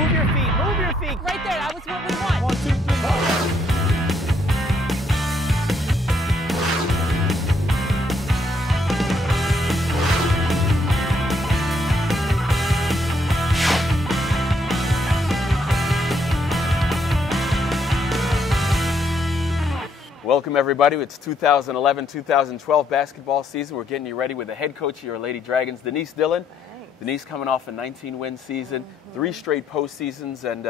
Move your feet, move your feet. Right there, that was what we want. 1, 2, 3, go. Welcome everybody. It's 2011-2012 basketball season. We're getting you ready with the head coach of your Lady Dragons, Denise Dillon. Thanks. Denise coming off a 19-win season, 3 straight postseasons, and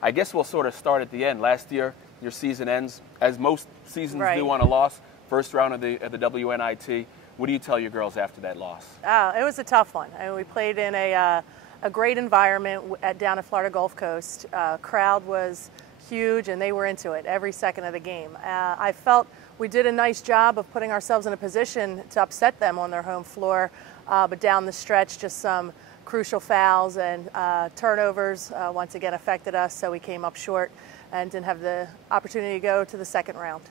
I guess we'll sort of start at the end. Last year, your season ends, as most seasons do, on a loss. First round of the WNIT. What do you tell your girls after that loss? It was a tough one. I mean, we played in a great environment down at Florida Gulf Coast. Crowd was huge, and they were into it every second of the game. I felt we did a nice job of putting ourselves in a position to upset them on their home floor, but down the stretch, just some crucial fouls and turnovers once again affected us, so we came up short and didn't have the opportunity to go to the second round.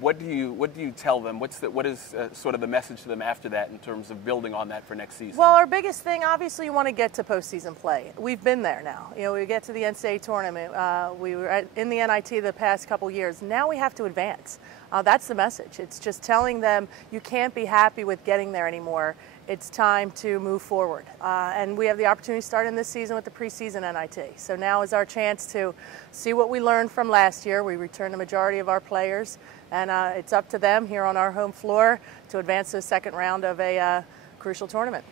What do you tell them? What is sort of the message to them after that in terms of building on that for next season? Well, our biggest thing, obviously, you want to get to postseason play. We've been there now. You know, we get to the NCAA tournament. We were in the NIT the past couple years. Now we have to advance. That's the message. It's just telling them you can't be happy with getting there anymore. It's time to move forward. And we have the opportunity to start in this season with the preseason NIT. So now is our chance to see what we learned from last year. We returned the majority of our players, and it's up to them here on our home floor to advance to the second round of a crucial tournament.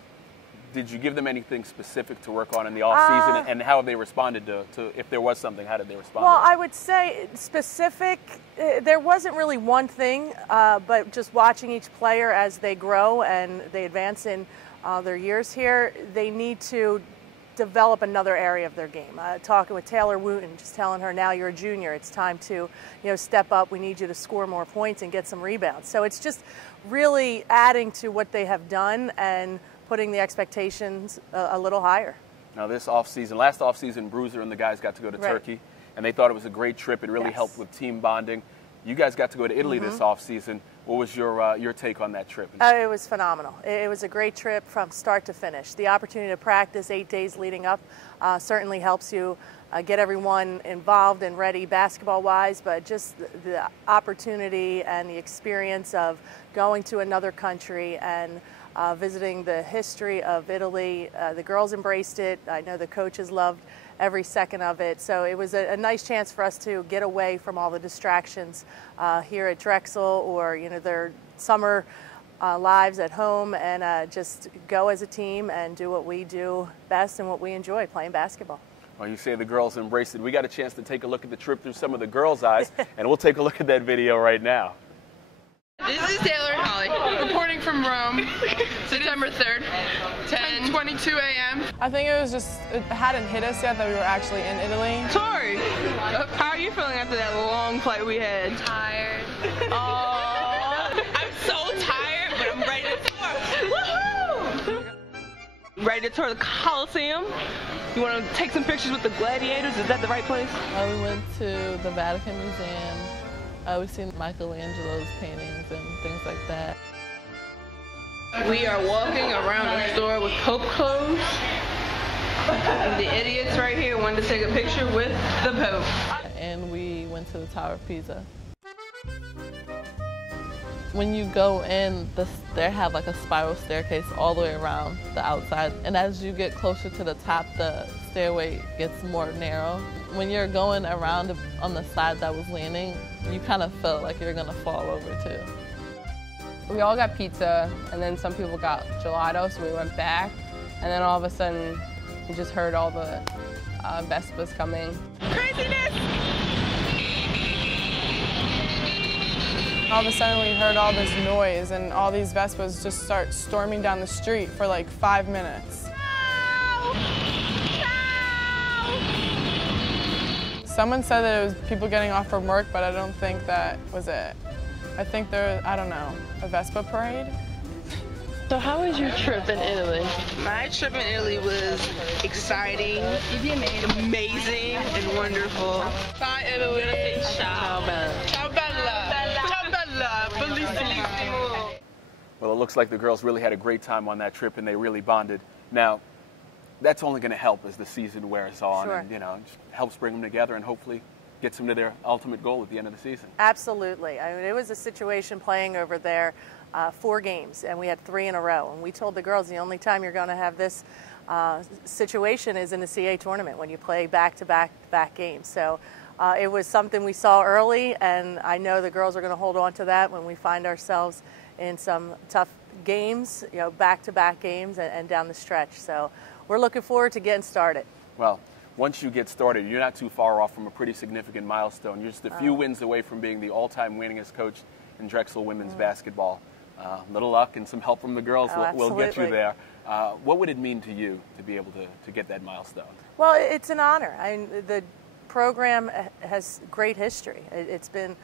Did you give them anything specific to work on in the off-season, and how have they responded to, if there was something, how did they respond? Well, I would say specific, there wasn't really one thing, but just watching each player as they grow and they advance in their years here, they need to develop another area of their game. Talking with Taylor Wooten, just telling her, now you're a junior, it's time to step up, we need you to score more points and get some rebounds. So it's just really adding to what they have done and putting the expectations a little higher. Now this off-season, last off-season, Bruiser and the guys got to go to Turkey, and they thought it was a great trip. It really helped with team bonding. You guys got to go to Italy this off-season. What was your take on that trip? It was phenomenal. It was a great trip from start to finish. The opportunity to practice 8 days leading up certainly helps you get everyone involved and ready basketball-wise, but just the opportunity and the experience of going to another country and visiting the history of Italy. The girls embraced it. I know the coaches loved every second of it. So it was a nice chance for us to get away from all the distractions here at Drexel or their summer lives at home, and just go as a team and do what we do best and what we enjoy, playing basketball. Well, you say the girls embraced it. We got a chance to take a look at the trip through some of the girls' eyes, and we'll take a look at that video right now. This is Taylor and Holly, reporting from Rome, September 3rd, 10:22 a.m. I think it hadn't hit us yet that we were actually in Italy. Tori, how are you feeling after that long flight we had? Tired. Oh, I'm so tired, but I'm ready to tour. Woohoo! Ready to tour the Coliseum? You want to take some pictures with the gladiators? Is that the right place? We went to the Vatican Museum. We've seen Michelangelo's paintings and things like that. We are walking around the store with Pope clothes. And the idiots right here wanted to take a picture with the Pope. And we went to the Tower of Pisa. When you go in, they have like a spiral staircase all the way around the outside. And as you get closer to the top, the stairway gets more narrow. When you're going around on the side that was leaning, you kind of felt like you're gonna fall over too. We all got pizza, and then some people got gelato, so we went back. And then all of a sudden, we just heard all the Vespas coming. Craziness! All of a sudden we heard all this noise and all these Vespas just start storming down the street for like 5 minutes. Someone said that it was people getting off from work, but I don't think that was it. I think there was, I don't know, a Vespa parade? So how was your trip in Italy? My trip in Italy was exciting, amazing, and wonderful. Bye, Italy. Ciao, Bella. Ciao, Bella. Ciao, Bella. Bellissimo. Well, it looks like the girls really had a great time on that trip, and they really bonded. Now, that's only going to help as the season wears on, Sure. and just helps bring them together and hopefully gets them to their ultimate goal at the end of the season. Absolutely. I mean, it was a situation playing over there, 4 games, and we had 3 in a row. And we told the girls the only time you're going to have this situation is in the CA tournament when you play back-to-back games. So it was something we saw early, and I know the girls are going to hold on to that when we find ourselves in some tough games, back-to-back games and down the stretch. So we're looking forward to getting started. Well, once you get started, you're not too far off from a pretty significant milestone. You're just a few wins away from being the all-time winningest coach in Drexel women's basketball. Little luck and some help from the girls will get you there. What would it mean to you to be able to get that milestone? Well, it's an honor. The program has great history. It's been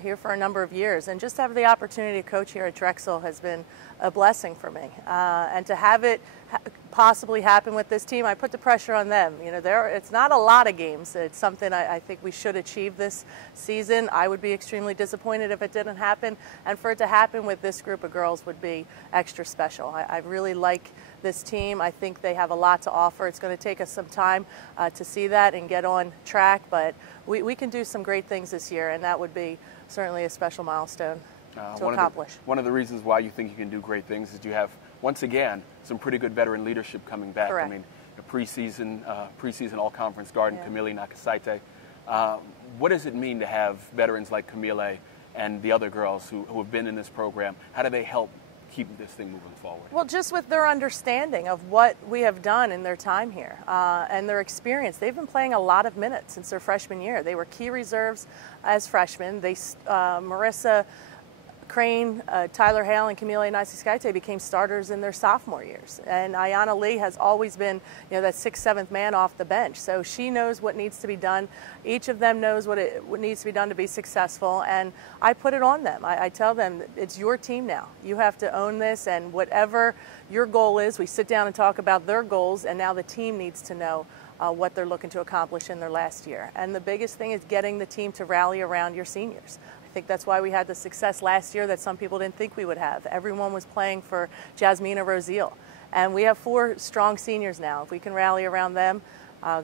here for a number of years, and just to have the opportunity to coach here at Drexel has been a blessing for me. And to have it possibly happen with this team, I put the pressure on them. It's not a lot of games. It's something I think we should achieve this season. I would be extremely disappointed if it didn't happen, and for it to happen with this group of girls would be extra special. I really like this team. I think they have a lot to offer. It's going to take us some time to see that and get on track, but we can do some great things this year, and that would be certainly a special milestone to accomplish. One of the reasons why you think you can do great things is you have, once again, some pretty good veteran leadership coming back. Correct. I mean, a preseason all-conference guard in Camille Nakasaite. What does it mean to have veterans like Camille and the other girls who have been in this program? How do they help keep this thing moving forward? Well, just with their understanding of what we have done in their time here and their experience. They've been playing a lot of minutes since their freshman year. They were key reserves as freshmen. Marissa Crane, Tyler Hale, and Camille Nakasaite became starters in their sophomore years. And Ayanna Lee has always been, that 6th, 7th man off the bench. So she knows what needs to be done. Each of them knows what needs to be done to be successful. And I put it on them. I tell them, it's your team now. You have to own this, and whatever your goal is, we sit down and talk about their goals, and now the team needs to know what they're looking to accomplish in their last year. And the biggest thing is getting the team to rally around your seniors. I think that's why we had the success last year that some people didn't think we would have. Everyone was playing for Jasmina Rosiel. And we have 4 strong seniors now. If we can rally around them,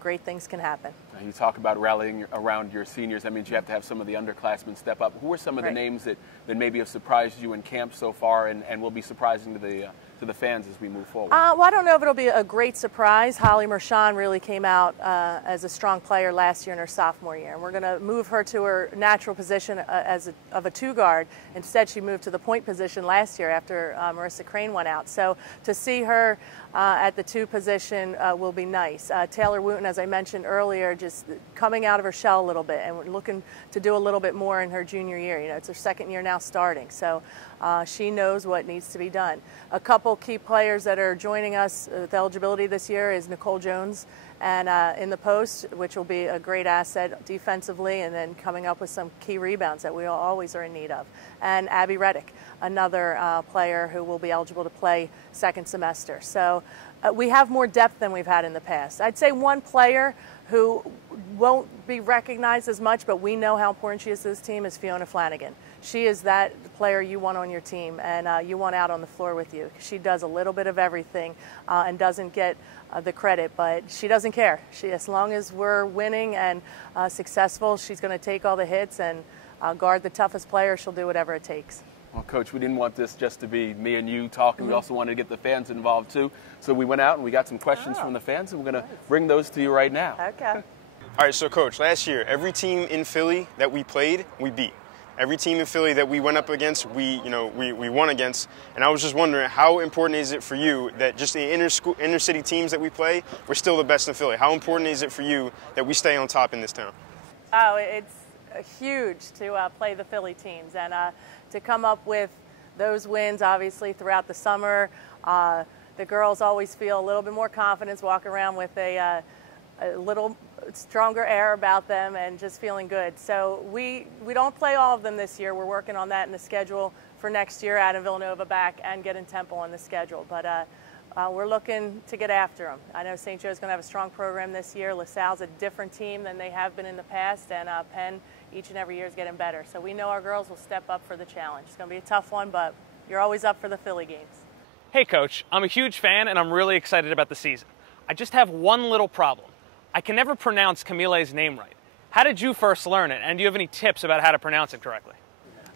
great things can happen. You talk about rallying around your seniors. That means you have to have some of the underclassmen step up. Who are some of the names that maybe have surprised you in camp so far and will be surprising to the fans as we move forward? Well, I don't know if it'll be a great surprise. Holly Mershon really came out as a strong player last year in her sophomore year, and we're going to move her to her natural position of a 2-guard. Instead, she moved to the point position last year after Marissa Crane went out. So to see her at the 2 position will be nice. Taylor Wooten, as I mentioned earlier, just coming out of her shell a little bit, and we're looking to do a little bit more in her junior year. It's her 2nd year now starting, so she knows what needs to be done. A couple key players that are joining us with eligibility this year is Nicole Jones and in the post, which will be a great asset defensively, and then coming up with some key rebounds that we always are in need of. And Abby Reddick, another player who will be eligible to play 2nd semester. So we have more depth than we've had in the past. I'd say one player who won't be recognized as much, but we know how important she is to this team, is Fiona Flanagan. She is that player you want on your team and you want out on the floor with you. She does a little bit of everything and doesn't get the credit, but she doesn't care. As long as we're winning and successful, she's going to take all the hits and guard the toughest player. She'll do whatever it takes. Well, Coach, we didn't want this just to be me and you talking. We also wanted to get the fans involved, too. So we went out and we got some questions from the fans, and we're going to bring those to you right now. Okay. All right, so, Coach, last year, every team in Philly that we played, we beat. Every team in Philly that we went up against, we won against. And I was just wondering, how important is it for you that just the inner city teams that we play, we're still the best in Philly? How important is it for you that we stay on top in this town? Oh, it's huge to play the Philly teams and to come up with those wins, obviously, throughout the summer. The girls always feel a little bit more confidence, walk around with a little stronger air about them and just feeling good. So we don't play all of them this year. We're working on that in the schedule for next year, adding Villanova back and getting Temple on the schedule. But we're looking to get after them. I know St. Joe's going to have a strong program this year. LaSalle's a different team than they have been in the past, and Penn each and every year is getting better. So we know our girls will step up for the challenge. It's going to be a tough one, but you're always up for the Philly games. Hey, Coach. I'm a huge fan, and I'm really excited about the season. I just have one little problem. I can never pronounce Camile's name right. How did you first learn it, and do you have any tips about how to pronounce it correctly?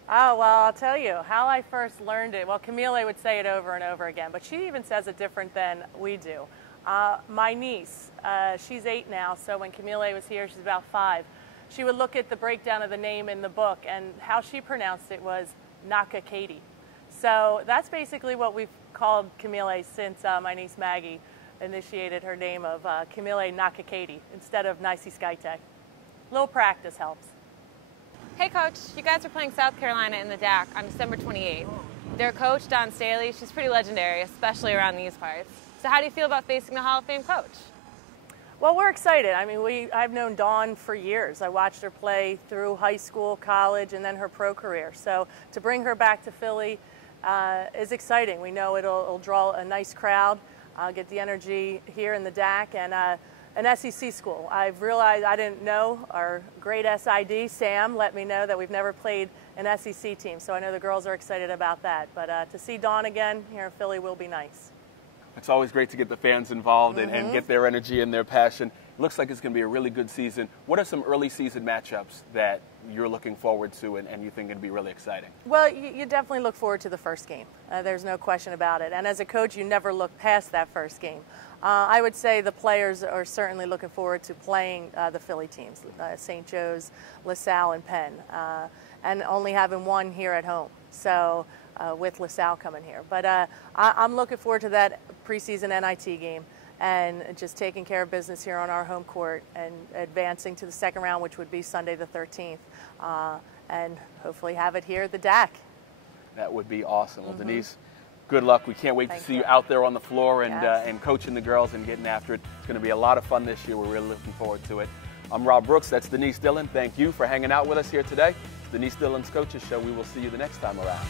Oh, well, I'll tell you how I first learned it. Well, Camille would say it over and over again, but she even says it different than we do. My niece, she's 8 now, so when Camille was here, she's about 5. She would look at the breakdown of the name in the book, and how she pronounced it was Nakakatie. So that's basically what we've called Camille since my niece Maggie initiated her name of Camille Nakakatie instead of Nicey Skytech. Little practice helps. Hey Coach, you guys are playing South Carolina in the DAC on December 28th. Their coach, Dawn Staley, she's pretty legendary, especially around these parts. So how do you feel about facing the Hall of Fame coach? Well, we're excited. I mean, I've known Dawn for years. I watched her play through high school, college, and then her pro career. So to bring her back to Philly is exciting. We know it'll draw a nice crowd, get the energy here in the DAC, and an SEC school. I've realized I didn't know. Our great SID, Sam, let me know that we've never played an SEC team. So I know the girls are excited about that. But to see Dawn again here in Philly will be nice. It's always great to get the fans involved and get their energy and their passion. It looks like it's going to be a really good season. What are some early season matchups that you're looking forward to and you think going to be really exciting? Well, you definitely look forward to the first game. There's no question about it. And as a coach, you never look past that first game. I would say the players are certainly looking forward to playing the Philly teams, St. Joe's, LaSalle, and Penn, and only having one here at home. So with LaSalle coming here. But I'm looking forward to that preseason NIT game and just taking care of business here on our home court and advancing to the second round, which would be Sunday the 13th, and hopefully have it here at the DAC. That would be awesome. Well, Denise, good luck. We can't wait to see you out there on the floor and coaching the girls and getting after it. It's going to be a lot of fun this year. We're really looking forward to it. I'm Rob Brooks. That's Denise Dillon. Thank you for hanging out with us here today. Denise Dillon's Coaches Show. We will see you the next time around.